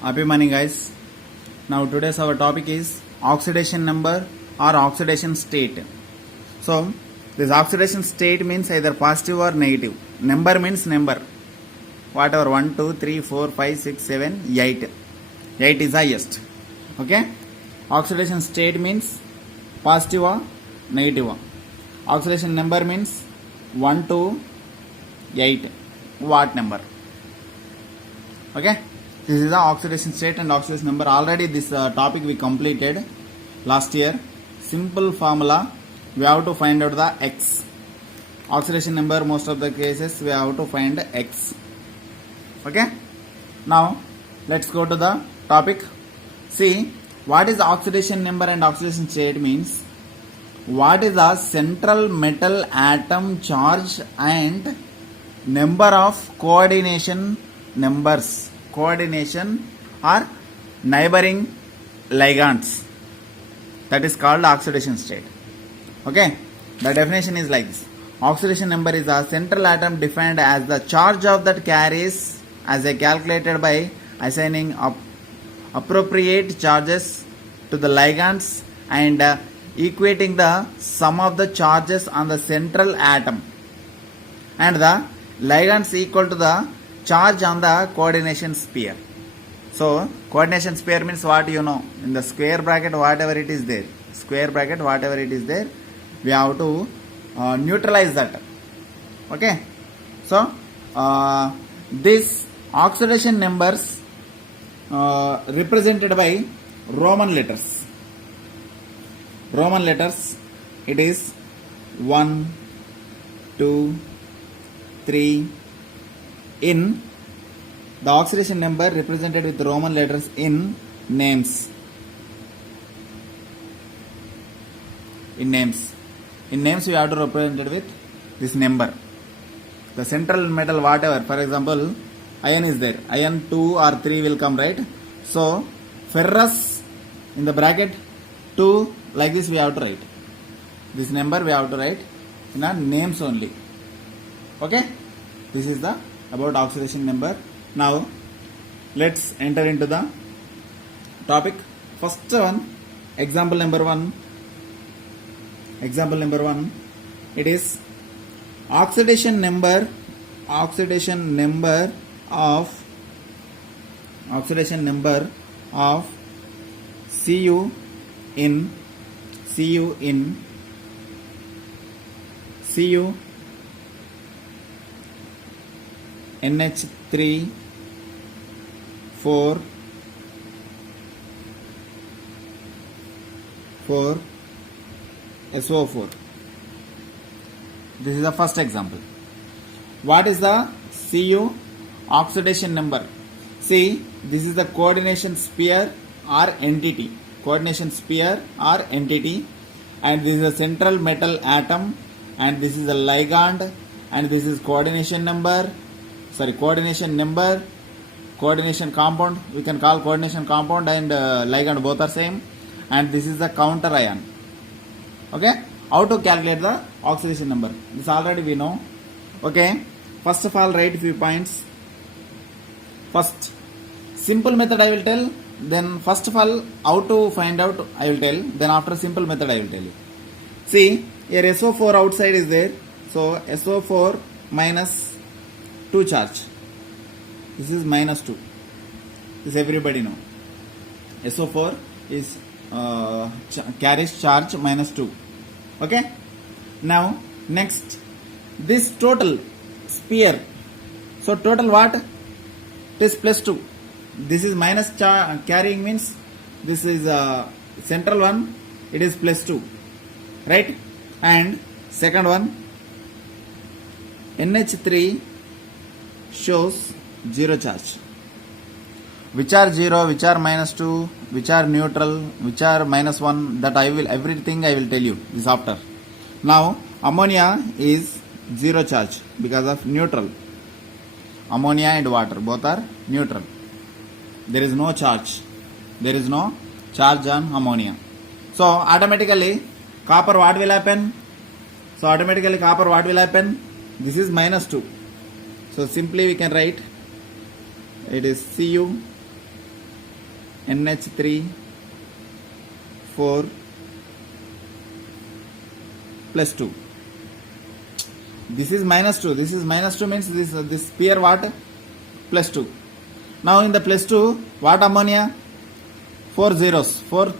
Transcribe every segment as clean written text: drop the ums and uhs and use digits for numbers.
Happy morning, guys. Now today's our topic is oxidation number or oxidation state. So this oxidation state means either positive or negative. Number means number. Whatever 1, 2, 3, 4, 5, 6, 7, 8. 8 is highest. Okay. Oxidation state means positive or negative. Oxidation number means 1 to 8. Watt number. Okay. This is the oxidation state and oxidation number. Already this topic we completed last year. Simple formula. We have to find out the X. Oxidation number, most of the cases we have to find X. Okay. Now let's go to the topic. See what is oxidation number and oxidation state means. What is the central metal atom charge and number of coordination numbers. Coordination or neighboring ligands. That is called oxidation state. Okay. The definition is like this. Oxidation number is a central atom defined as the charge of that carries as a calculated by assigning appropriate charges to the ligands and equating the sum of the charges on the central atom and the ligands equal to the charge on the coordination sphere. So coordination sphere means what you know, in the square bracket whatever it is there, square bracket whatever it is there, we have to neutralize that. Okay. So this oxidation numbers represented by Roman letters. Roman letters, it is 1, 2, 3. In the oxidation number represented with Roman letters in names. In names we have to represent it with this number. The central metal whatever, for example, iron is there. Iron 2 or 3 will come, right? So ferrous in the bracket 2, like this we have to write. This number we have to write in our names only. Okay? This is the about oxidation number. Now let's enter into the topic. First one, example number 1. Example number 1. It is oxidation number of Cu in NH3 4 SO4. This is the first example. What is the Cu oxidation number? See, this is the coordination sphere or entity. Coordination sphere or entity, and this is a central metal atom, and this is a ligand, and this is coordination number, coordination compound. We can call coordination compound and ligand both are same, and this is the counter ion. Okay, how to calculate the oxidation number? This already we know. Okay, first of all write few points. First, simple method I will tell. Then first of all how to find out I will tell. Then after simple method I will tell you. See, here SO4 outside is there. So SO4 minus 2 charge. This is minus 2. This everybody know. SO4 is carries charge minus 2. Okay. Now next, this total sphere. So total what? It is plus 2. This is minus carrying means this is central one. It is plus 2. Right. And second one, NH3 shows 0 charge. Which are 0, which are minus 2, which are neutral, which are minus 1, that everything I will tell you this after. Now ammonia is 0 charge because of neutral. Ammonia and water both are neutral. There is no charge. There is no charge on ammonia. So automatically copper what will happen? So automatically copper what will happen? This is minus 2. So simply we can write it is Cu NH3 4 plus 2. This is minus 2. This is minus 2 means this pair what? Plus 2. Now in the plus 2, what ammonia? 4 zeros. 4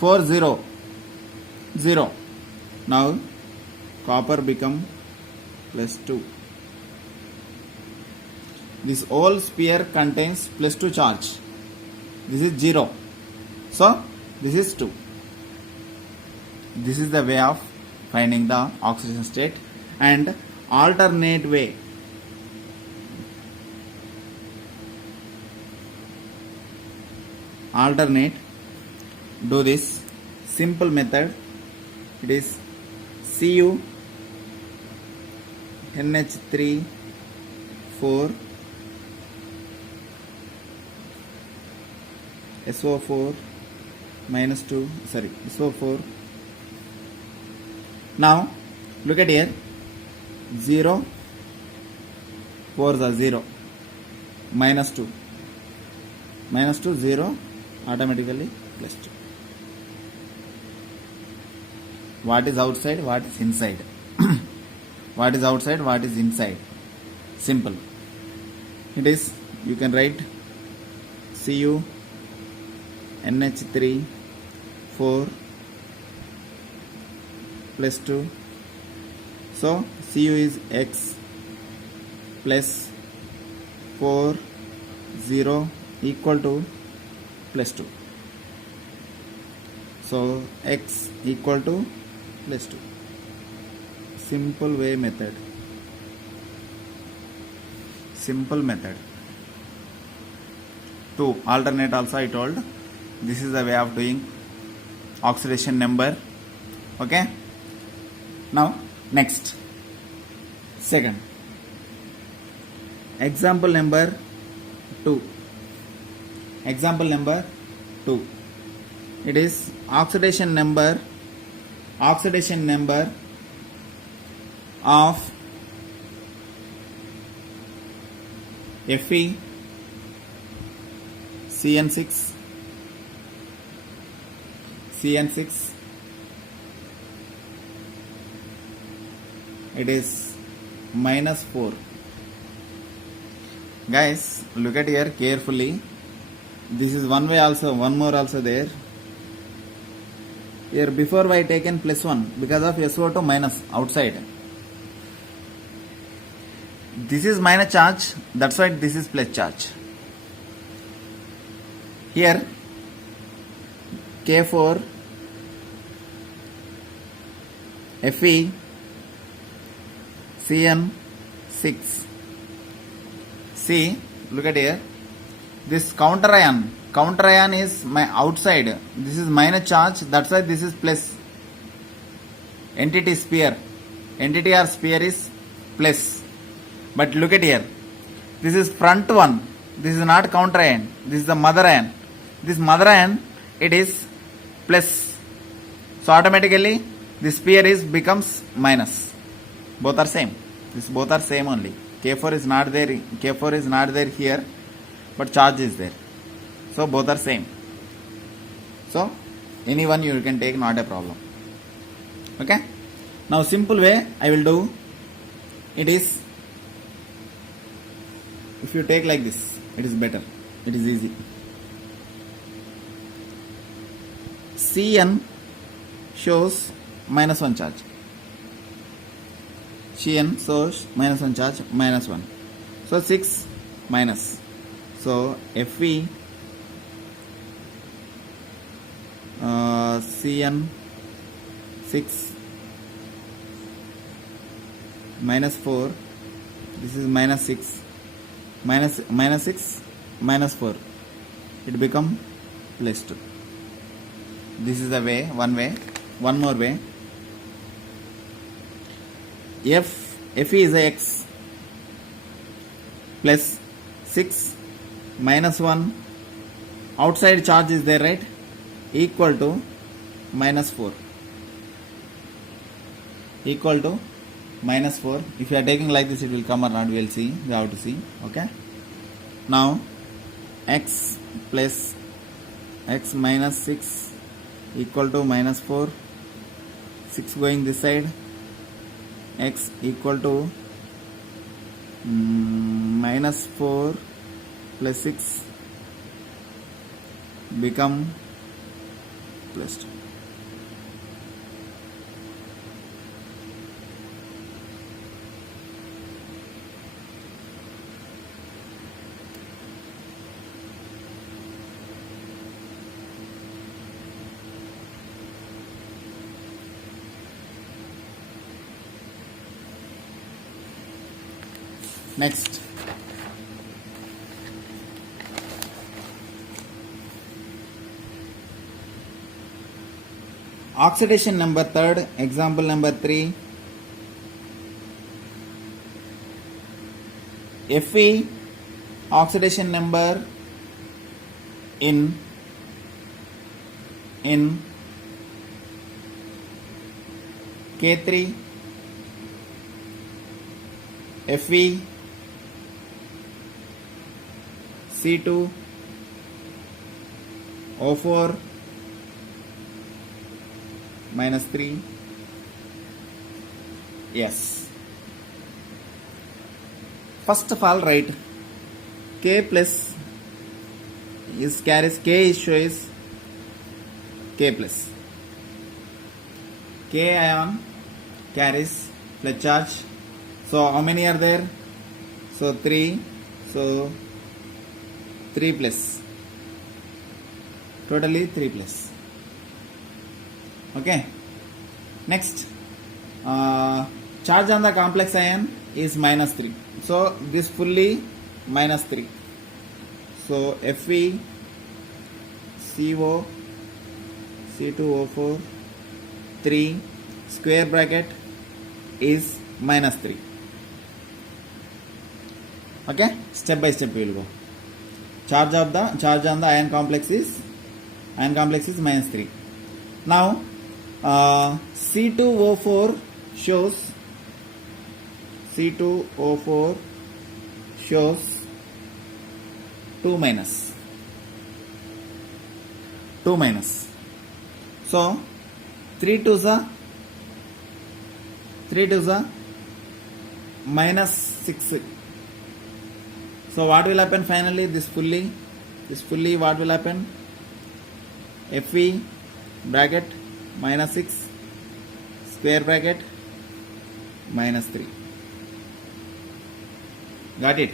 0. 0. Now copper become plus 2. This whole sphere contains plus 2 charge. This is 0. So this is 2. This is the way of finding the oxidation state. And alternate way, do this simple method. It is Cu NH3 4 SO4 minus 2, sorry, SO4. Now look at here, 0 4 is 0, minus 2, 0, automatically plus 2. What is outside, what is inside? What is outside, what is inside? Simple. It is, you can write Cu NH3 4 plus 2. So Cu is X plus 4 0 equal to plus 2. So X equal to plus 2. Simple way method. Simple method. 2 alternate also I told. This is the way of doing oxidation number. Okay. Now next, second example number 2. Example number 2. It is oxidation number of Fe CN6 it is minus 4. Guys, look at here carefully. This is one way also, one more also there. Here before I taken plus 1 because of SO2 minus outside. This is minus charge, that's why this is plus charge. Here K4 Fe CN6. See, look at here. This counter ion is my outside. This is minus charge, that's why this is plus. Entity sphere, entity or sphere is plus. But look at here. This is front one. This is not counter ion. This is the mother ion. This mother ion, it is plus. So automatically this sphere is becomes minus. Both are same. This both are same only. K4 is not there. K4 is not there here, but charge is there. So both are same. So any one you can take, not a problem. Okay. Now simple way I will do. It is, if you take like this, it is better. It is easy. Cn shows minus 1 charge. Cn shows minus 1 charge, minus 1. So 6 minus. So Fe Cn 6 minus 4. This is minus 6. Minus 6 minus 4. It become plus 2. This is the way, one way. One more way. Fe is a X plus 6 minus 1. Outside charge is there, right? Equal to minus 4. Equal to minus 4. If you are taking like this, it will come or not, we will see. We have to see. Okay. Now X plus x minus 6 equal to minus 4, 6 going this side, x equal to minus 4 plus 6 become plus 2. Next, oxidation number third, example number 3. Fe oxidation number in K3, Fe C2 O4 minus 3. Yes. First of all, write K plus is carries K issue is K plus. K ion carries plus charge. So how many are there? So 3. So 3 plus. Totally 3 plus. Okay. Next, charge on the complex ion is minus 3. So this fully minus 3. So Fe CO C2O4 3 square bracket is minus 3. Okay, step by step we will go. Charge on the ion complex is minus 3. Now C2O4 shows 2 minus. So 3 twos are minus 6. So what will happen finally? This fully what will happen? Fe bracket minus 6 square bracket minus 3. Got it?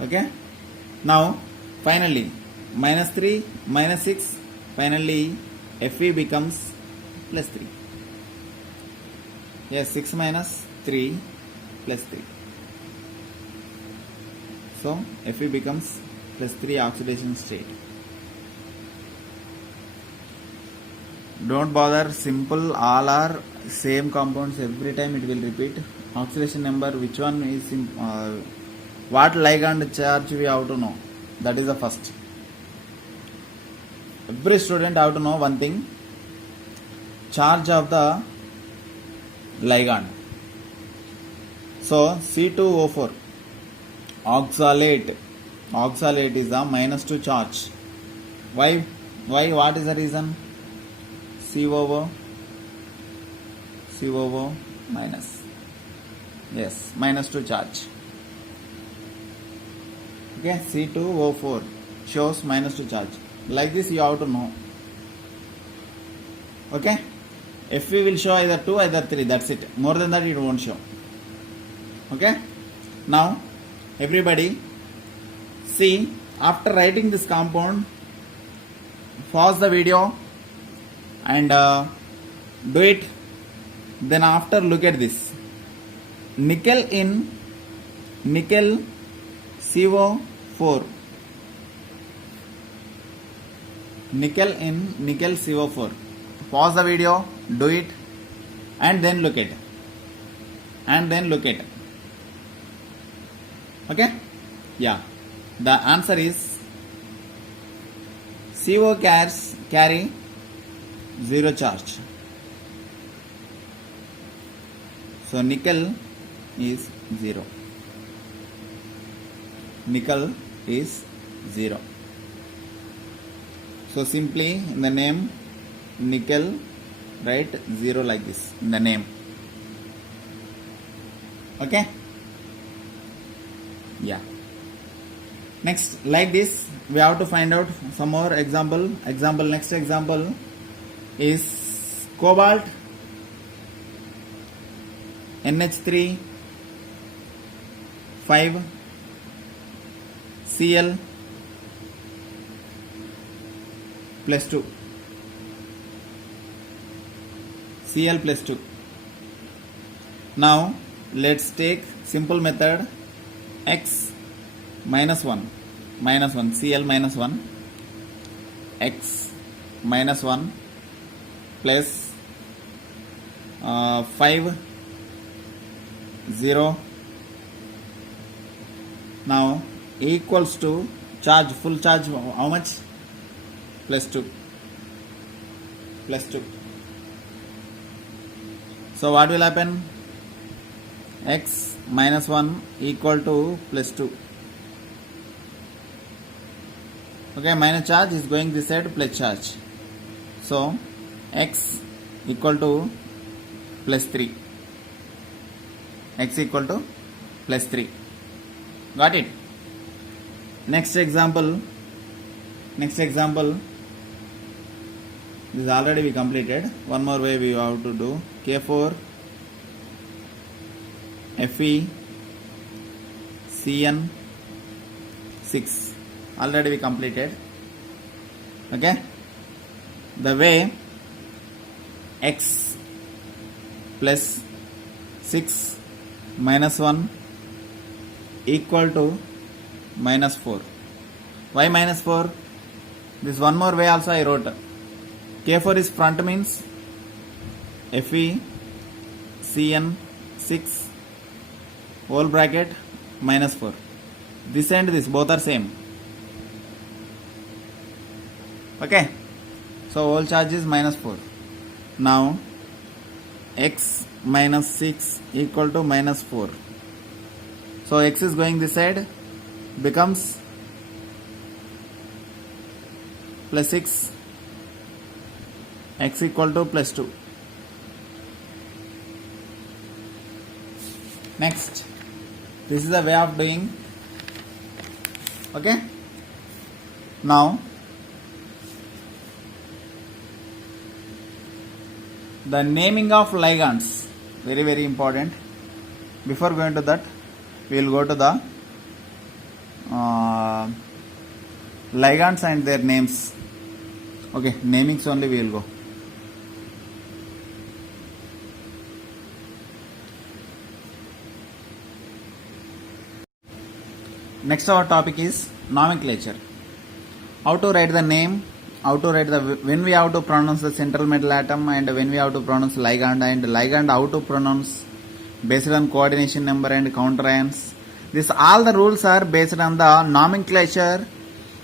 Okay. Now finally minus 3 minus 6, finally Fe becomes plus 3. Yes, 6 minus 3 plus 3. So Fe becomes plus 3 oxidation state. Don't bother, simple, all are same compounds, every time it will repeat. Oxidation number, which one is what ligand charge we have to know. That is the first. Every student have to know one thing, charge of the ligand. So C2O4 oxalate is a minus 2 charge. Why? What is the reason? COO minus. Yes, minus 2 charge. Okay, C2O4 shows minus 2 charge. Like this you have to know. Okay, Fe will show either 2 either 3, that's it. More than that it won't show. Okay, now everybody see, after writing this compound, pause the video and do it. Then after look at this. Nickel in nickel CO4. Nickel in nickel CO4. Pause the video, do it, and then look at. Okay? Yeah. The answer is CO carry 0 charge. So nickel is 0. Nickel is 0. So simply in the name nickel write 0 like this in the name. Okay. Yeah. Next, like this, we have to find out some more example. Next example is cobalt, NH3, 5, Cl plus 2. Cl plus 2. Now, let's take simple method x minus 1, Cl minus 1, x minus 1 plus 5, 0. Now equals to charge, full charge how much? Plus 2. So what will happen? X minus 1 equal to plus 2. Okay, minus charge is going this side, plus charge. So x equal to plus 3. X equal to plus 3. Got it? Next example. This is already we completed. One more way we have to do. K4 Fe Cn 6. Already we completed. Okay. The way x plus 6 minus 1 equal to minus 4. Why minus 4? This one more way also I wrote. K4 is front means Fe Cn 6 whole bracket minus 4. This and this both are same. Okay. So whole charge is minus 4. Now x minus 6 equal to minus 4. So x is going this side, becomes plus 6, x equal to plus 2. Next, this is a way of doing. Okay. Now the naming of ligands, very important. Before going to that, we will go to the ligands and their names. Okay, namings only we will go. Next our topic is nomenclature. How to write the name, how to write the, when we have to pronounce the central metal atom and when we have to pronounce ligand, and ligand how to pronounce based on coordination number and counter ions. This all the rules are based on the nomenclature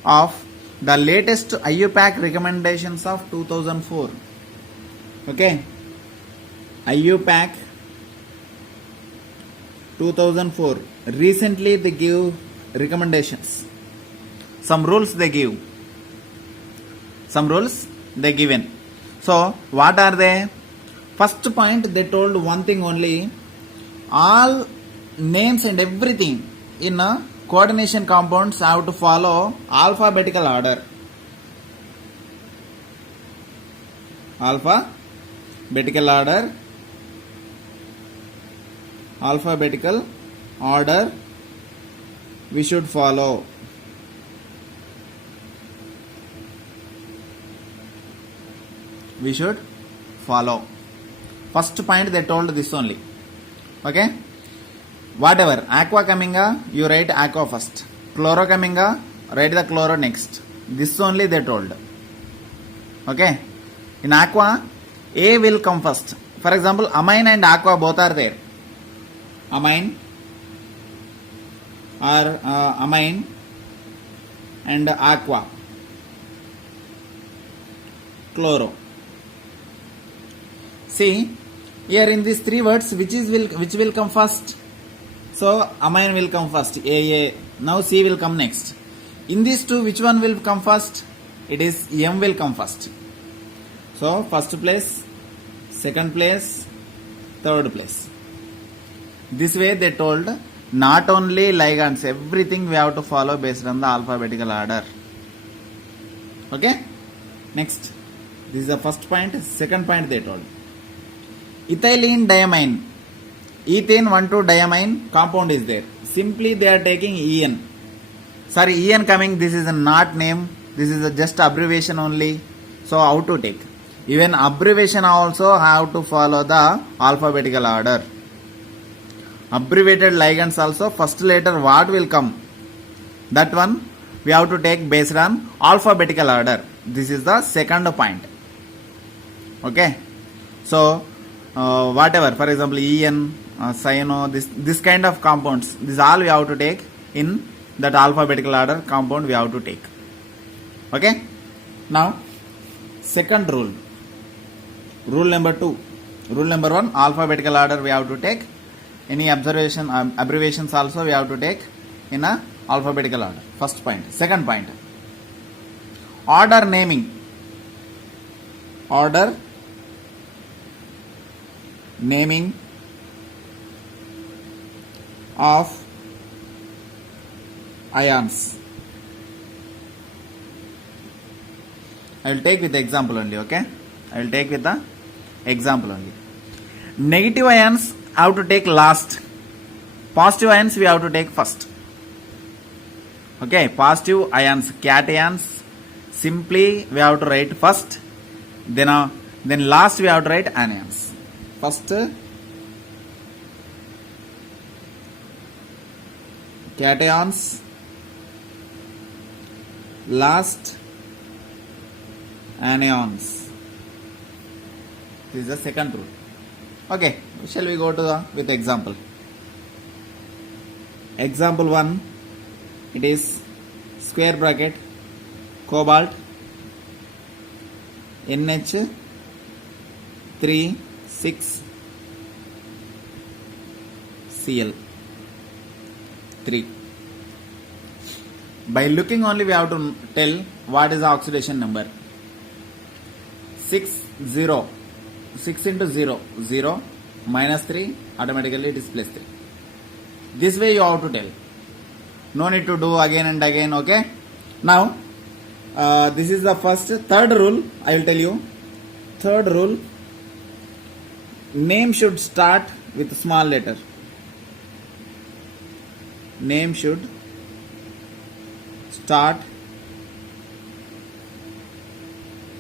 of the latest IUPAC recommendations of 2004. Okay, IUPAC 2004. Recently they give recommendations. Some rules they give. Given. So what are they? First point, they told one thing only. All names and everything in a coordination compounds have to follow alphabetical order. Alphabetical order we should follow. First point they told this only. Okay. Whatever, aqua coming, you write aqua first. Chloro coming, write the chloro next. This only they told. Okay. In aqua, A will come first. For example, amine and aqua both are there. Amine and aqua. Chloro. See, here in these three words, which will come first? So amine will come first. AA. Now C will come next. In these two, which one will come first? it is M will come first. So first place, second place, third place. This way they told not only ligands, everything we have to follow based on the alphabetical order. Okay? Next. This is the first point. Second point they told. Ethylene diamine. Ethane 1,2-diamine compound is there. Simply they are taking EN. Sorry, EN coming, this is not name. This is just abbreviation only. So how to take? Even abbreviation also have to follow the alphabetical order. Abbreviated ligands also first letter what will come? That one we have to take based on alphabetical order. This is the second point. Okay. So whatever, for example, EN, cyano, this kind of compounds, this all we have to take in that alphabetical order compound we have to take. Okay. Now second rule. Rule number 2. Rule number 1, alphabetical order we have to take. Any observation abbreviations also we have to take in a alphabetical order. First point. Second point. Order naming. Order naming of ions. I will take with the example only, okay? I will take with the example only. Negative ions have to take last. Positive ions we have to take first. Okay, positive ions, cations, simply we have to write first. Then last we have to write anions. First cations, last anions. This is the second rule. Okay, shall we go to with example? Example 1, it is square bracket cobalt NH 3 6 Cl 3. By looking only we have to tell what is the oxidation number. 6 into 0 0 minus 3, automatically it is plus 3. This way you have to tell. No need to do again and again. Okay. Now this is the first. Third rule I will tell you. Third rule, name should start with small letter. Name should start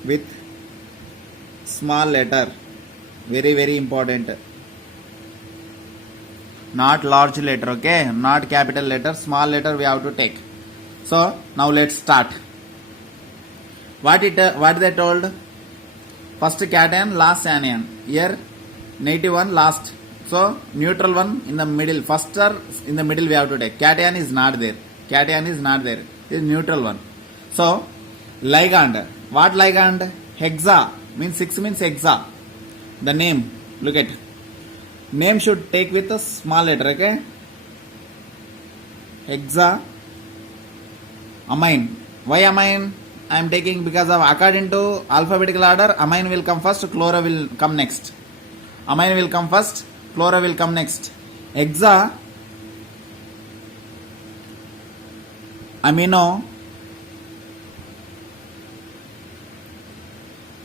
with small letter. Very, very important. Not large letter, okay? Not capital letter, small letter we have to take. So now let's start. What they told? First cation, last anion. Here negative one, last. So neutral one in the middle. First or in the middle we have to take. Cation is not there. Cation is not there. It is neutral one. So ligand. What ligand? Hexa. Means 6 means hexa. The name. Look at. Name should take with a small letter, okay? Hexa amine. Why amine? I am taking because of according to alphabetical order, amine will come first, chloro will come next. Amine will come first, chloro will come next. Hexa amino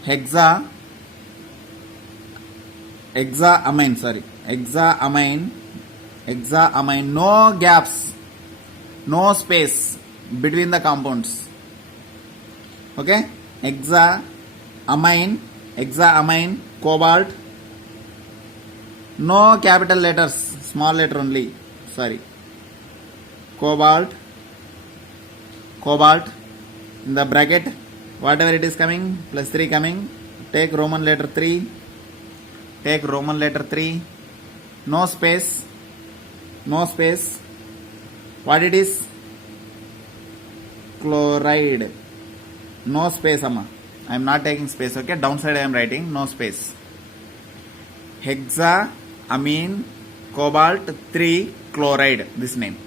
hexaamine, no gaps, no space between the compounds. Okay, hexaamine, cobalt, no capital letters, small letter only, sorry. Cobalt, in the bracket, whatever it is coming, plus 3 coming, take Roman letter 3, no space, what it is? Chloride. No space, amma. I am not taking space, okay? Downside I am writing, no space. Hexaamine, cobalt, 3, chloride, this name.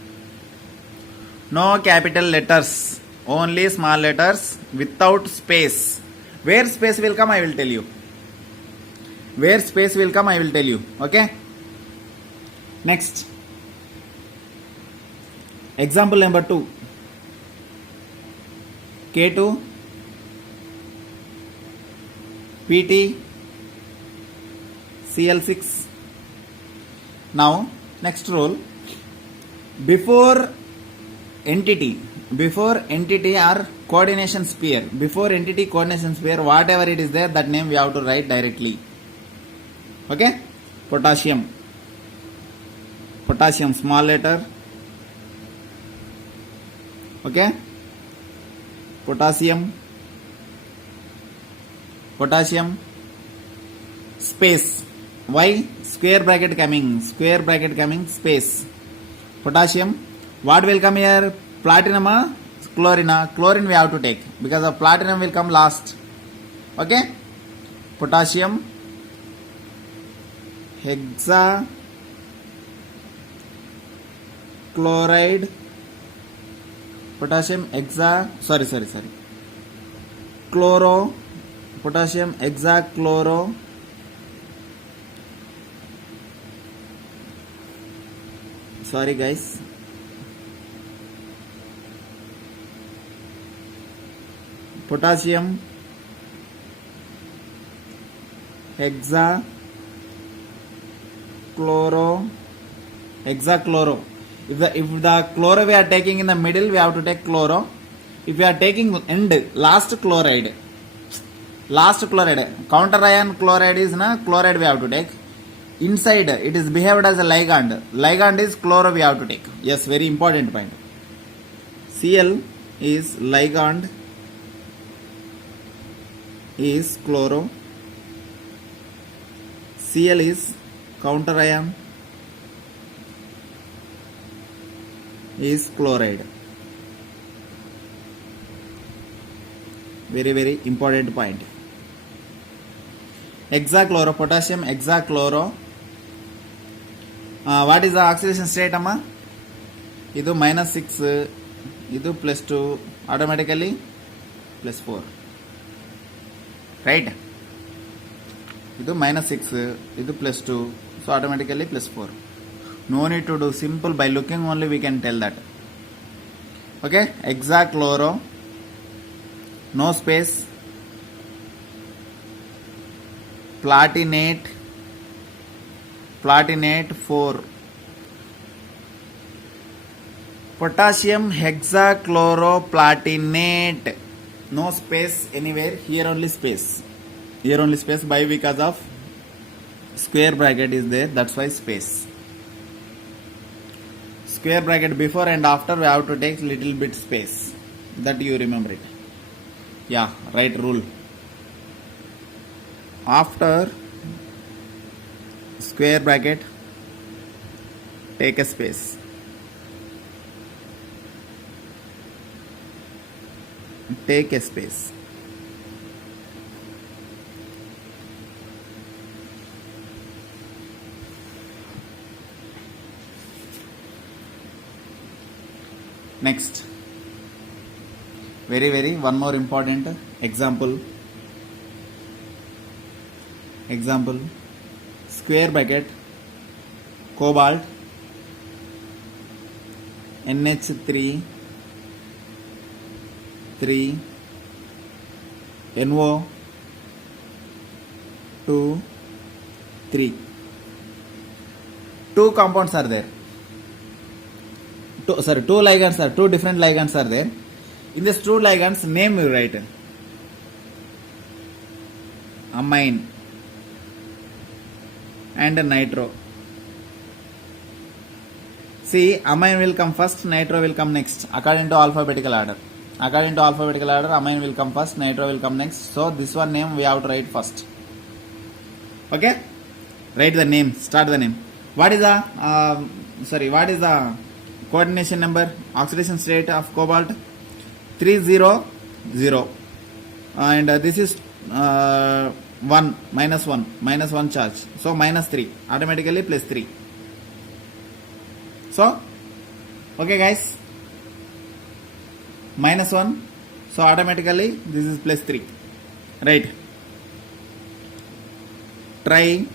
No capital letters, only small letters without space. Where space will come, I will tell you. Where space will come, I will tell you. Okay. Next, example number 2. K2 PT Cl6. Now next rule, before entity or coordination sphere, whatever it is there, that name we have to write directly. Okay. Potassium small letter. Okay. Potassium space. Why? Square bracket coming, space. Potassium. What will come here? Platinum or chlorine? Chlorine we have to take, because of platinum will come last. Okay. Potassium hexachloride. Chloro. Potassium hexachloro. Sorry guys. Potassium hexachloro. If the chloro we are taking in the middle, we have to take chloro. If we are taking end, last chloride, counter ion chloride is chloride we have to take. Inside it is behaved as a ligand is chloro we have to take. Yes, very important point. Cl is ligand is chloro. Cl is counter ion is chloride. Very, very important point. Hexachloro, potassium hexachloro. What is the oxidation state, amma? Idu -6, idu +2, automatically +4. Right? Idu -6, idu +2, so automatically +4. No need to do simple, by looking only we can tell that. Okay, hexachloro, no space, platinate 4. Potassium hexachloroplatinate, no space anywhere, here only space, by because of square bracket is there, that's why space. Square bracket before and after we have to take little bit space, that you remember it. Yeah, right rule. After square bracket, take a space. Next, very one more important example. Square bracket, cobalt NH3 NO 2 3. Two compounds are there. Two ligands are, two different ligands are there. In this two ligands, name you write. Amine and nitro. See, amine will come first, nitro will come next, according to alphabetical order. Amine will come first, nitro will come next. So this one name we have to write first. Okay? Write the name, start the name. What is the coordination number, oxidation state of cobalt? 300, and this is 1, -1 charge, so -3, automatically +3. So okay guys, minus 1, so automatically this is plus 3, right? Try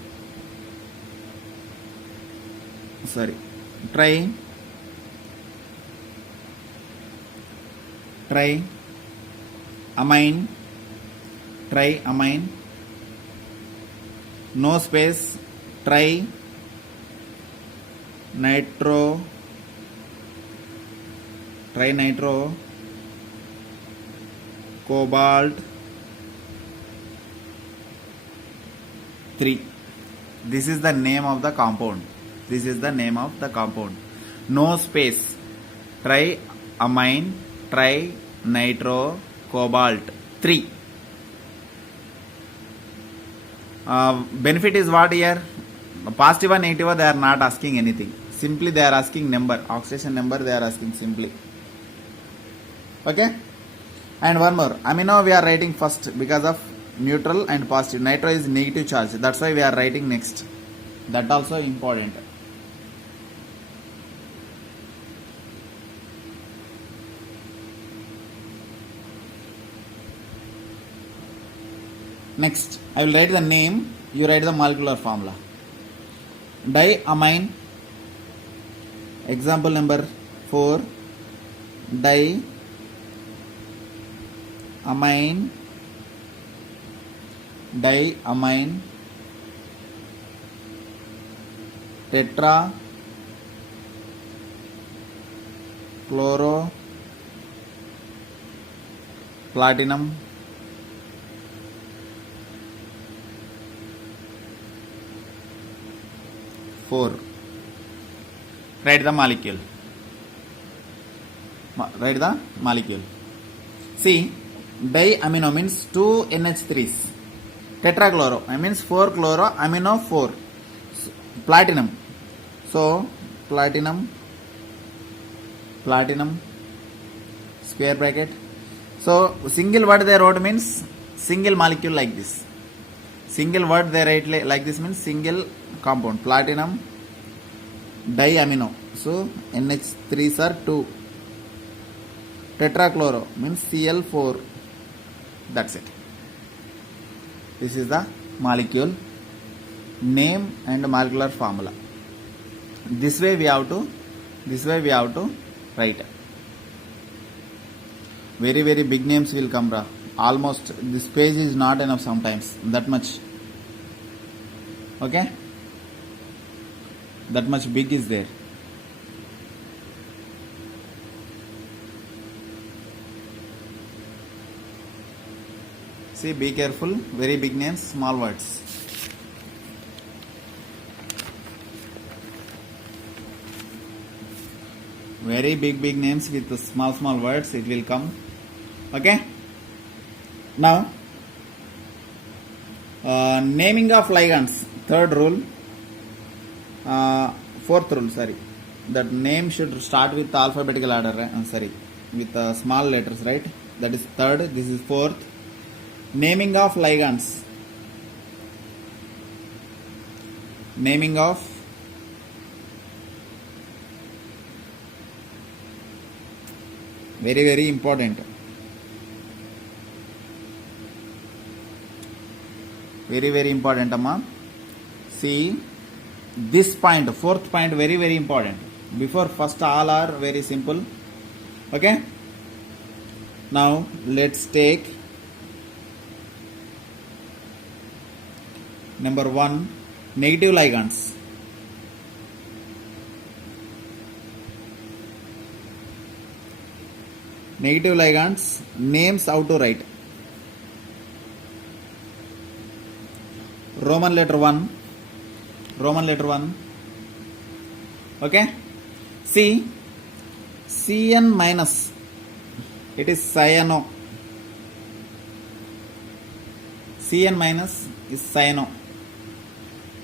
amine, no space, try nitro, cobalt 3. This is the name of the compound. No space, triamine, trinitro cobalt 3. Benefit is what here? Positive or negative, they are not asking anything. Simply they are asking number, oxidation number they are asking simply. Okay? And one more, amino we are writing first because of neutral and positive. Nitro is negative charge, that's why we are writing next. That also important. Next, I will write the name, you write the molecular formula. Diamine, example number 4, diamine, tetra chloro platinum 4. Write the molecule. See, diamino means 2 NH3s. Tetrachloro means 4 chloro, amino 4. Platinum. So, platinum, square bracket. So, single word they wrote means single molecule like this. Single word they write like this means single compound. Platinum, diamino. So, NH3s are 2. Tetrachloro means Cl4. That's it. This is the molecule name and molecular formula. This way we have to write. Very big names will come, bra. Almost this page is not enough sometimes, that much. Okay, that much big is there. See, be careful, very big names, small words. Very big names with the small words, it will come. Okay. Now, naming of ligands, third rule, fourth rule, sorry. That name should start with alphabetical order, with small letters, right? That is third, this is fourth. Naming of ligands. Naming of very important. Very important, amma. See, this point, fourth point, very important. Before first all are very simple. Okay. Now let's take number 1, negative ligands. Negative ligands, names how to write. Roman letter 1. Okay. See, Cn minus, it is cyano. Cn minus is cyano.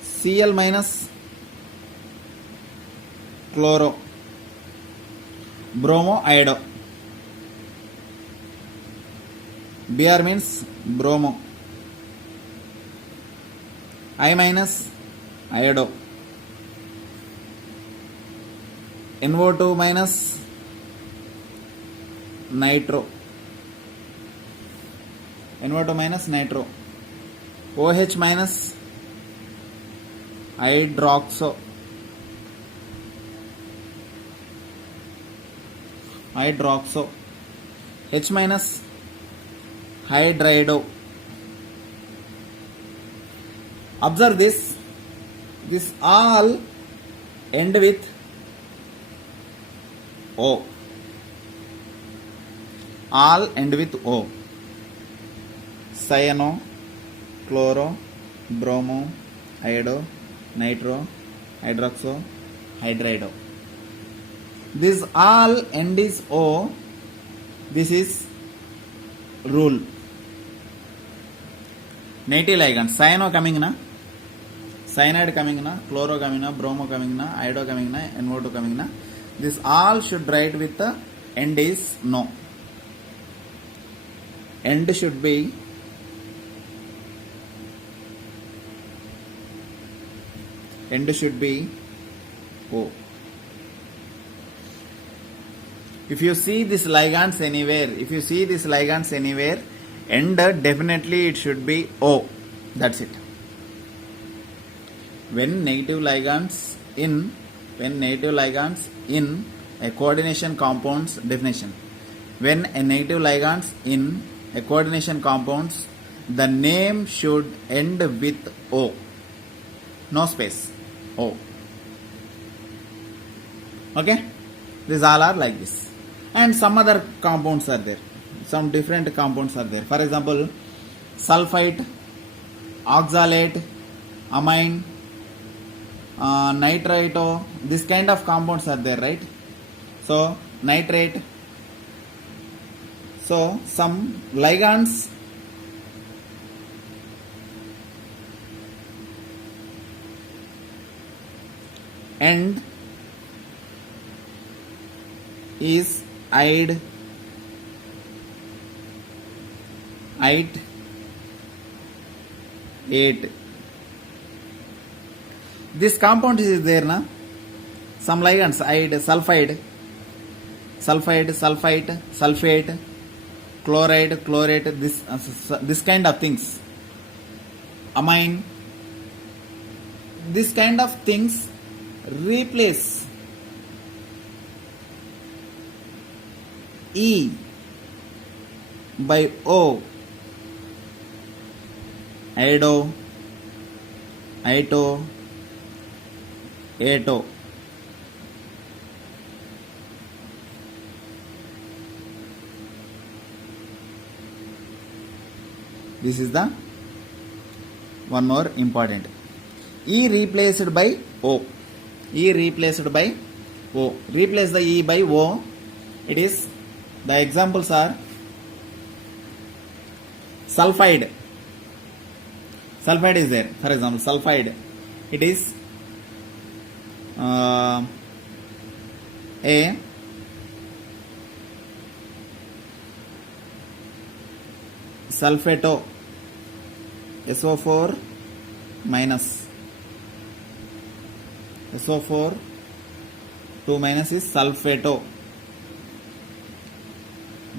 Cl minus, chloro. Bromo, iodo. Br means bromo. I minus, iodo. NO2 minus, nitro, NO2 minus nitro, OH minus hydroxo, H minus hydrido. Observe this all end with O, all end with O. Cyano, chloro, bromo, iodo, nitro, hydroxo, hydrido. This all end is O. This is rule. Native ligand. Cyano coming na, cyanide coming na, chloro coming na, bromo coming na, iodo coming na, NO2 coming na. This all should write with the end is no. End should be O. If you see these ligands anywhere, end definitely it should be O. That's it. When negative ligands in a coordination compounds definition. When a negative ligands in a coordination compounds, the name should end with O. No space. O. Okay? These all are like this. And some other compounds are there. Some different compounds are there. For example, sulfite, oxalate, amine, nitrito, this kind of compounds are there, right? So nitrate. So some ligands end is ide, 8. This compound is there na. Some ligands ide, sulfide, sulfate, chloride, this kind of things. Amine, this kind of things replace E by O. Iodo, ito, ato. This is the one more important. E replaced by O. Replace the E by O. It is, the examples are sulfide. Sulfide is there. For example, sulfide. It is a sulfato, SO4 minus, SO4 2 minus is sulfato.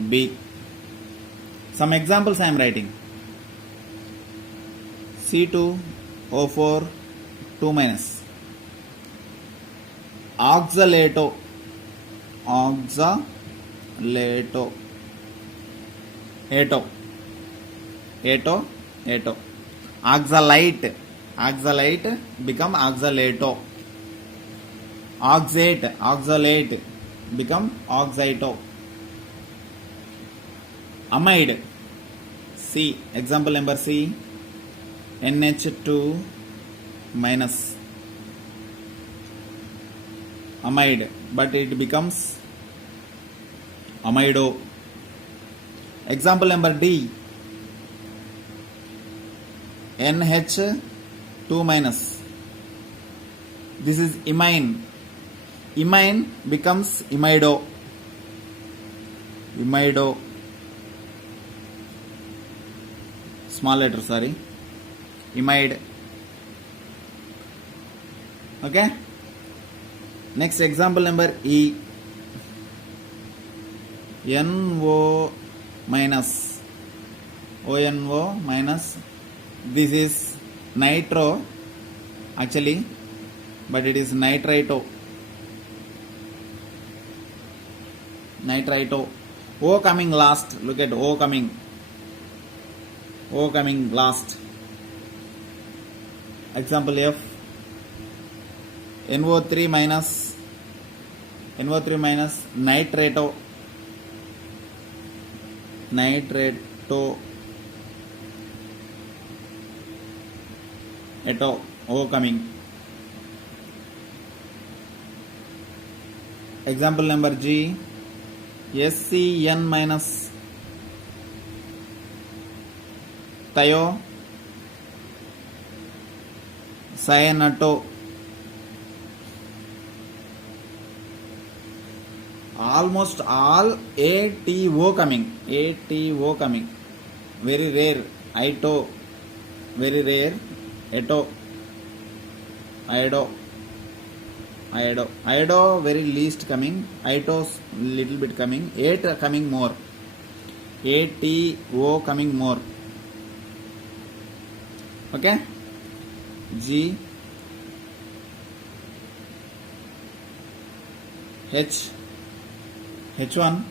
B. Some examples I am writing. C2O4 2 minus, oxalato, ato, oxalite become oxalato, oxalate become oxito. Amide, C, example number C, NH2 minus, amide, but it becomes amido. Example number D, NH2 minus, this is imine. Imine becomes imido. Small letter, sorry. Imide. Okay. Next example number E. NO minus ONO minus, this is nitro actually, but it is nitrito. O coming last, look at O coming last. Example F, NO3 minus nitrato, eto, O coming. Example number G, SCN minus thio cyanato. Almost all ATO coming. Very rare. Ito, very rare. Eto, Iodo very least coming. Ito little bit coming. 8 coming more. ATO coming more. Okay. G, H1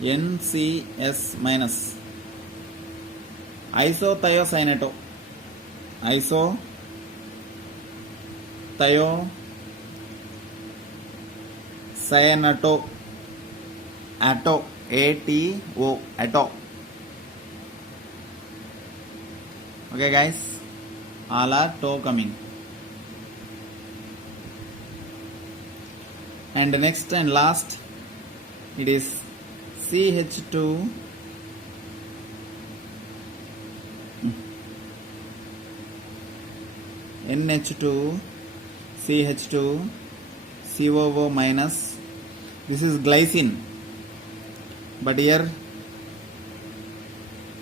NCS minus isothiocyanato, ATO, ATO. Okay guys, all are to coming. And next and last, it is CH2 NH2 CH2 COO minus. This is glycine, but here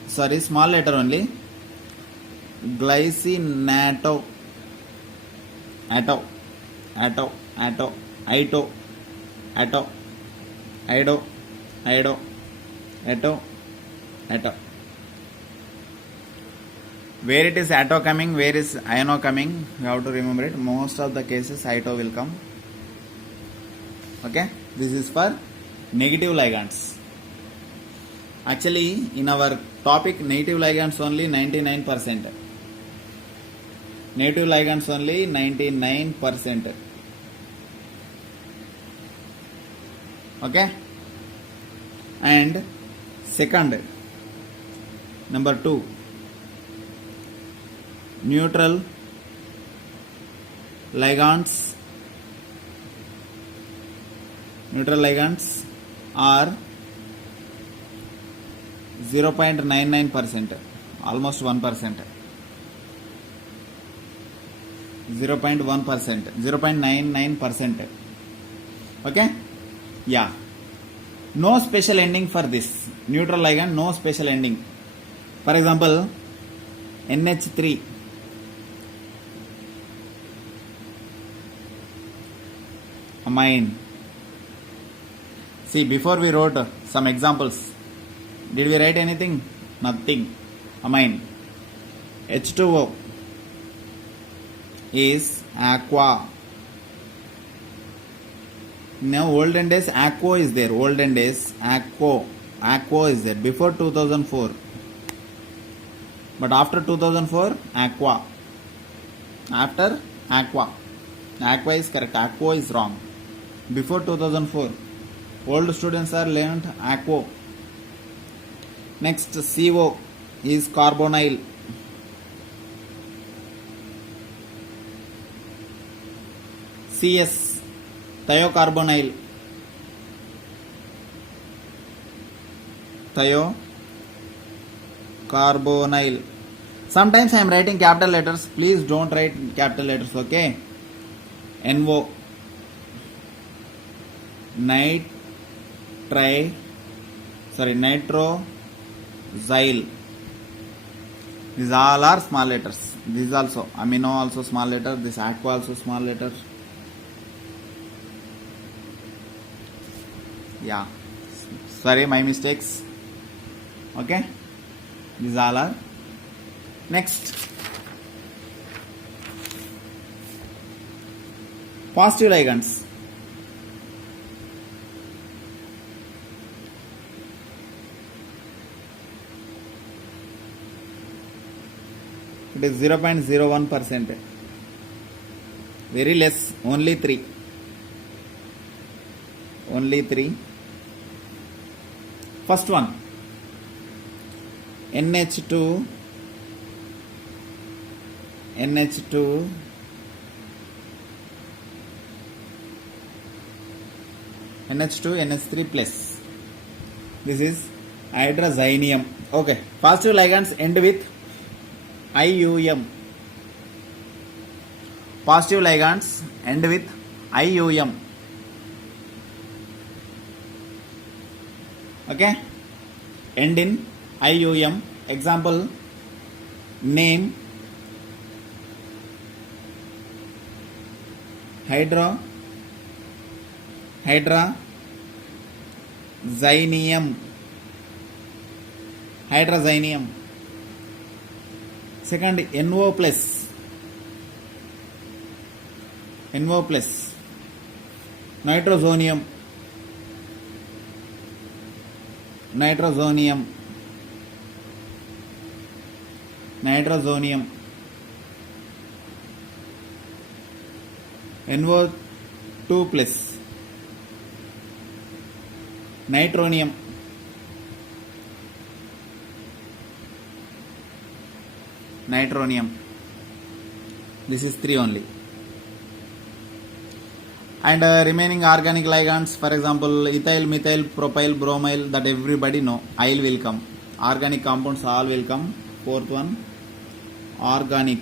small letter only. Glycinato, Ito, Where it is Ito coming, where is iono coming, you have to remember it. Most of the cases Ito will come. Okay, this is for negative ligands. Actually, in our topic, negative ligands only 99%. Negative ligands only 99%. Okay, and second, number 2, neutral ligands are 0.99%, almost 1%. 0.99%. Okay, yeah, no special ending for this neutral ligand, no special ending. For example, NH3, amine. See, before we wrote some examples, did we write anything? Nothing. Amine. H2O is aqua. Now olden days aqua is there. Olden days aqua is there before 2004. But after 2004 aqua. After aqua. Aqua is correct. Aqua is wrong. Before 2004. Old students are learned aqua. Next, CO is carbonyl. CS, thiocarbonyl. Thiocarbonyl. Sometimes I am writing capital letters. Please don't write capital letters, okay? NO. Nitroxyl. These all are small letters. These also. Amino also small letter. This aqua also small letter. Yeah, sorry, my mistakes. Okay, these all are. Next, positive ligands. It is 0.01%. Very less, only 3. Only 3. First one, NH2, NH2, NH2, NH3 plus. This is hydrazinium. Okay, positive ligands end with IUM. Positive ligands end with IUM. Okay, end in IUM. Example, name, hydrazinium. Hydrazinium. Second, NO plus. NO plus. Nitrosonium. Nitrosonium. Nitrosonium. NO2 plus. Nitronium. Nitronium. This is 3 only. And remaining organic ligands, for example, ethyl, methyl, propyl, bromyl, that everybody know. Yl will come. Organic compounds all will come. Fourth one, organic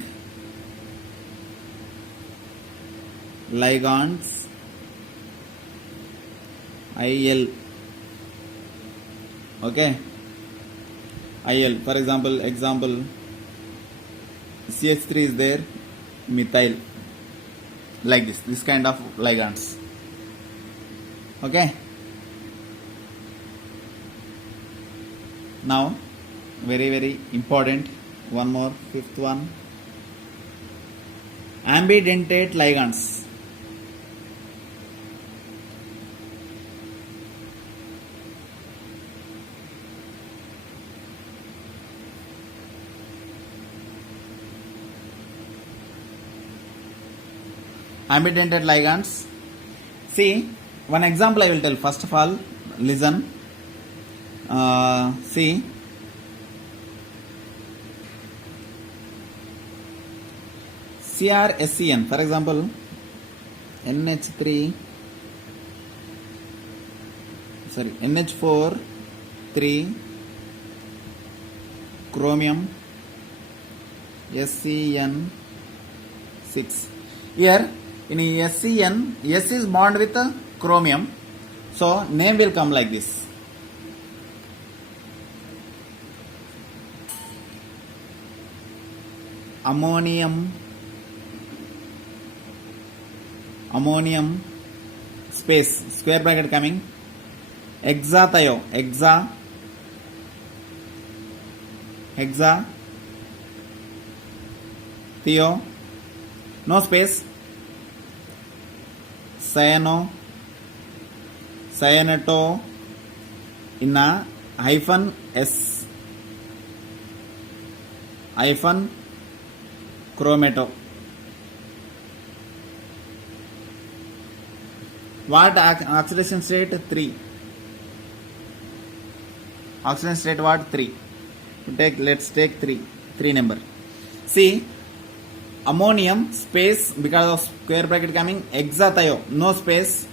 ligands, IL. Okay, IL. For example, CH3 is there, methyl, like this kind of ligands. Okay, now very important, one more, fifth one, ambidentate ligands. Ambidentate ligands. See, one example I will tell. First of all, listen. See, CrSCN, for example, NH4 3 chromium SCN 6. Here in SCN, S is bond with chromium, so name will come like this. Ammonium space square bracket coming, hexathio, thio, no space, cyanato in a hyphen S, hyphen chromato. What oxidation state? 3. Oxidation state what? 3. Let's take 3 number. See, ammonium space because of square bracket coming, hexathio, no space,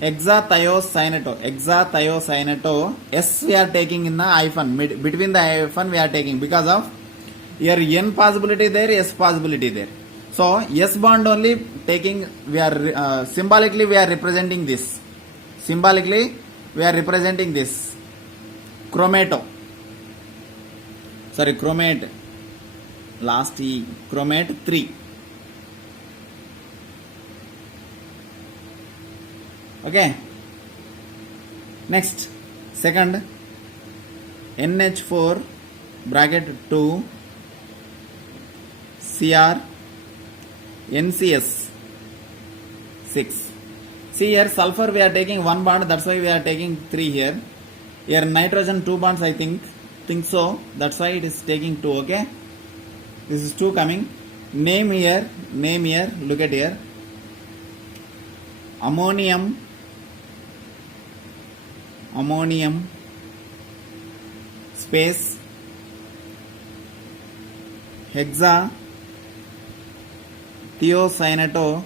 hexathiocyanato, S we are taking in the hyphen, between the hyphen we are taking, because of here N possibility there, S possibility there. So S bond only taking, we are symbolically we are representing this. Symbolically we are representing this. Chromato. Sorry, chromate. Last E. Chromate 3. Okay. Next, second, NH4 bracket 2 Cr NCS 6. See here, sulfur we are taking one bond, that's why we are taking 3 here. Here nitrogen 2 bonds, I think so, that's why it is taking 2. Okay, this is 2 coming. Name here, look at here, ammonium space hexa thiocyanato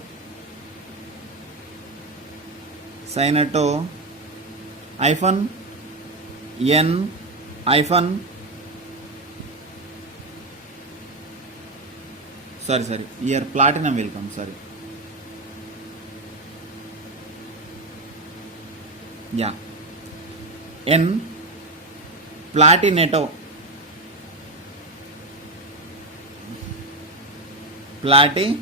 hyphen N hyphen sorry here platinum will come, sorry, yeah, N platinato platinate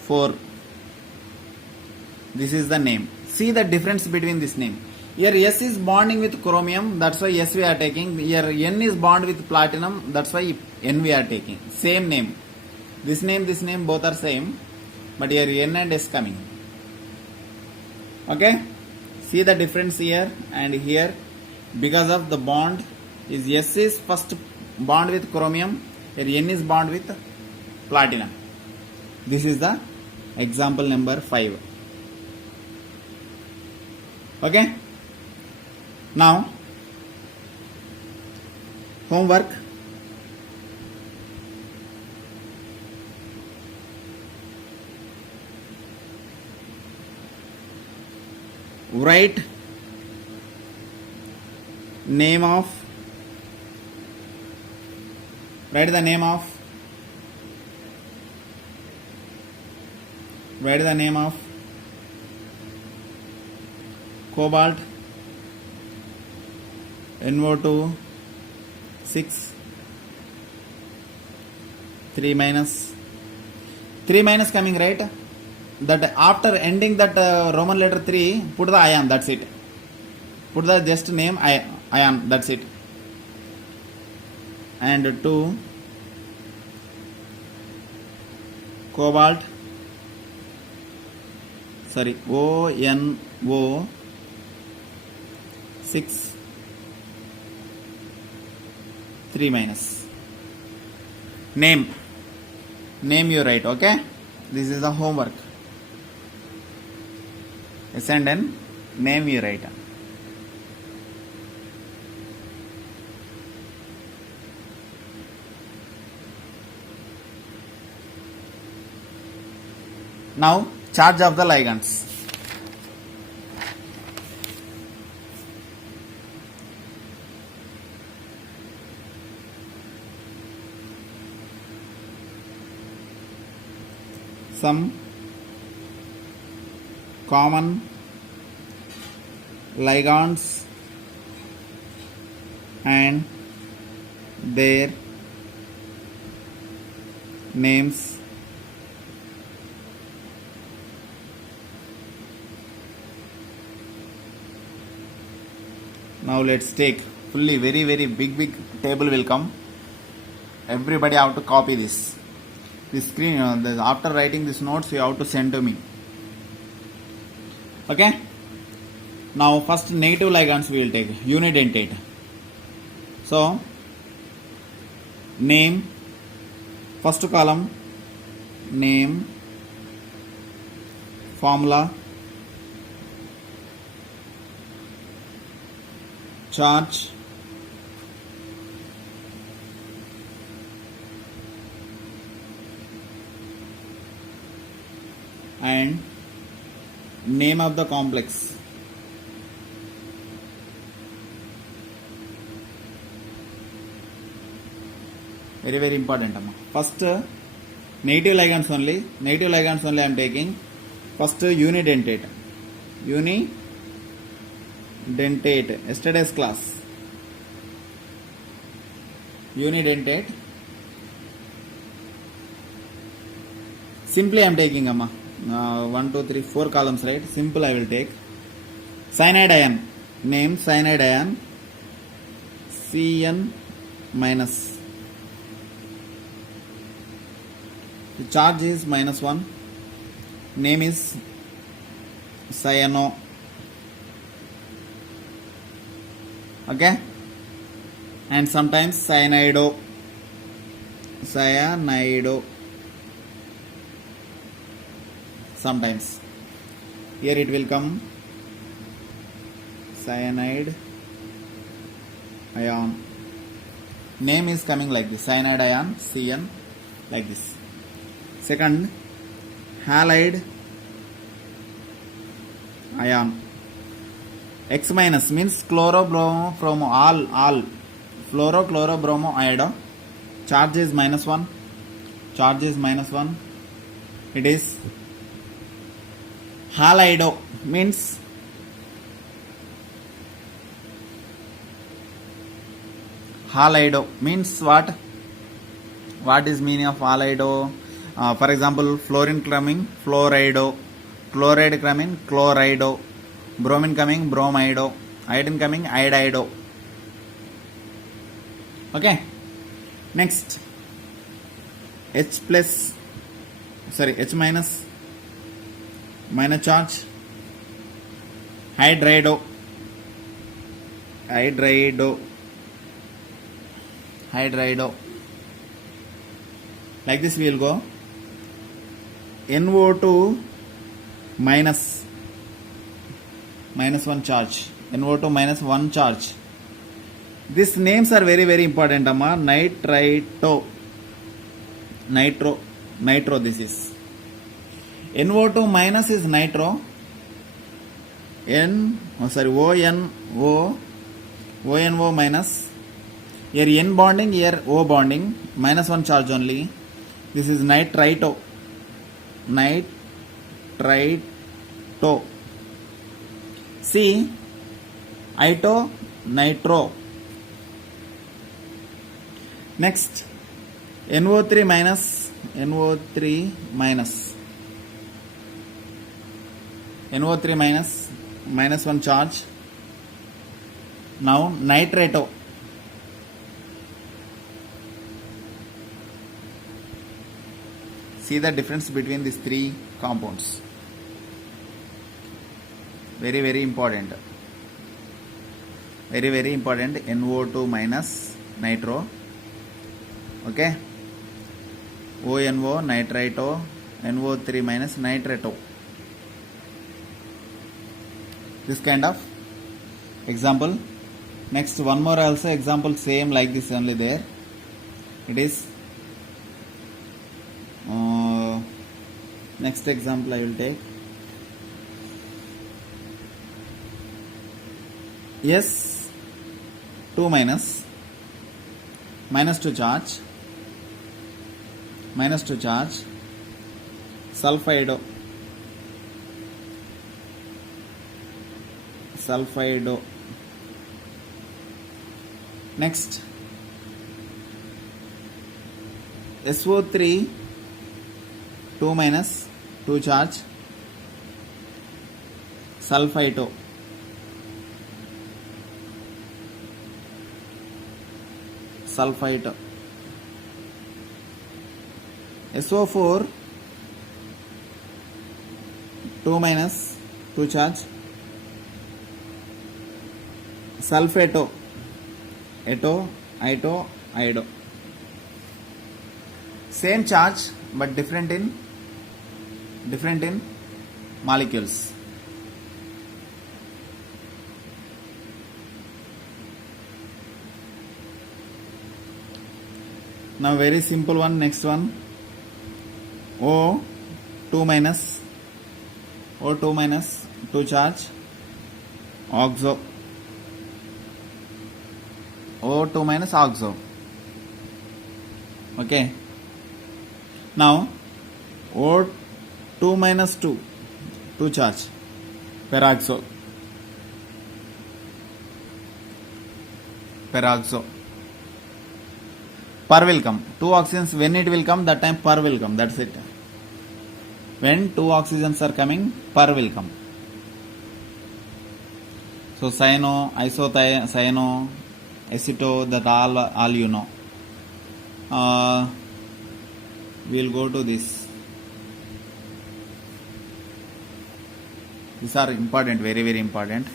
4. This is the name. See the difference between this name. Here S is bonding with chromium, that's why S we are taking. Here N is bond with platinum, that's why N we are taking. Same name. This name both are same, but here N and S coming. Okay, see the difference here and here, because of the bond is S is first bond with chromium, here N is bond with platinum. This is the example number 5. Okay, now homework. Write the name of cobalt NO2 6 3 minus coming, right? That after ending that Roman letter 3, put the ion, that's it. Put the just name ion, that's it. And 2 cobalt, sorry, ONO 6 3 minus. Name you write. Okay, this is the homework. S and N, name you write. Now charge of the ligands. Some common ligands and their names. Now let's take fully very big table will come. Everybody have to copy this screen. After writing these notes you have to send to me. Okay, now first negative ligands we will take, unidentate. So name, first column name, formula, charge, and name of the complex. Very important. First negative ligands only I am taking. First unidentate. Yesterday's class. Unidentate. Simply I am taking 1 2 3 4 columns, right? Simple I will take. Cyanide ion, name cyanide ion, Cn minus, the charge is -1, name is cyano. Okay, and sometimes cyanido, sometimes here it will come cyanide ion, name is coming like this, cyanide ion, Cn, like this. Second, halide ion, X minus means chlorobromo, all fluorochlorobromo iodide, charge is -1, it is halido, means what is meaning of halido? For example, fluorine coming fluorido, chloride coming chlorido, bromine coming bromido, iodine coming iodido. Okay, next, H minus minor charge, hydrido, like this we will go. NO2 minus -1 charge, NO2 minus 1 charge. These names are very very important, nitro, this is NO2 minus is nitro, ONO minus, here N bonding, here O bonding, -1 charge only. This is nitrito. See, ito, nitro. Next, NO3 minus, -1 charge. Now nitrato. See the difference between these three compounds. Very very important. NO2 minus nitro. Okay. ONO nitrito, NO3 minus nitrato. This kind of example. Next, one more also example, same like this only there. It is next example I will take. S2 minus, -2 charge, sulfido, next SO3 2 minus 2 charge, sulfito, SO4 2 minus 2 charge, sulfato, iodo. Same charge but different in molecules. Now very simple one, next one, O2 minus 2 charge, oxo, O2 minus oxo. Okay, now O2 minus 2 charge, peroxo. Per will come. 2 oxygens, when it will come, that time per will come. That's it. When two oxygens are coming, per will come. So cyano, cyano, aceto, that all you know. We'll go to this. These are important, very very important.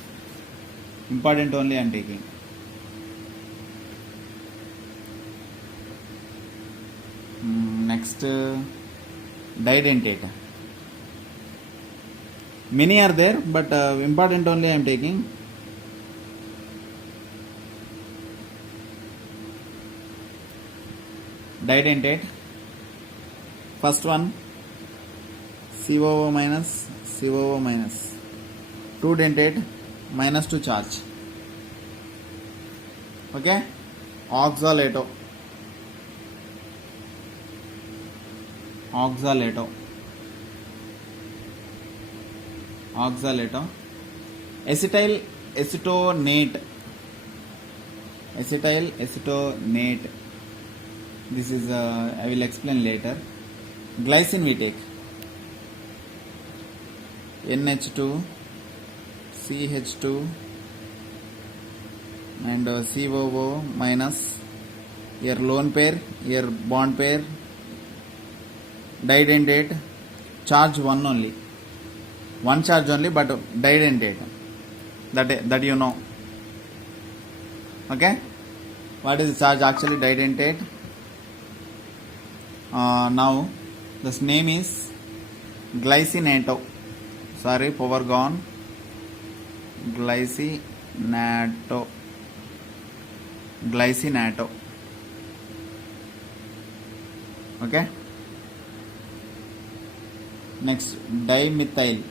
Important only I am taking. Next, didentate. Many are there, but important only I am taking. Didentate. First one, COO minus, COO minus. Two dentate, minus to charge. Okay? Oxalato. Oxalato. Oxalato. Acetyl acetonate. Acetyl acetonate. This is I will explain later. Glycine we take. NH2, CH2 and COO minus. Here lone pair, here bond pair. Didentate. Charge one only. One charge only, but didentate. That you know. Okay? What is the charge actually? Didentate. Now this name is glycinato. Sorry, power gone. Glycinato. Glycinato. Okay. Next, dimethyl.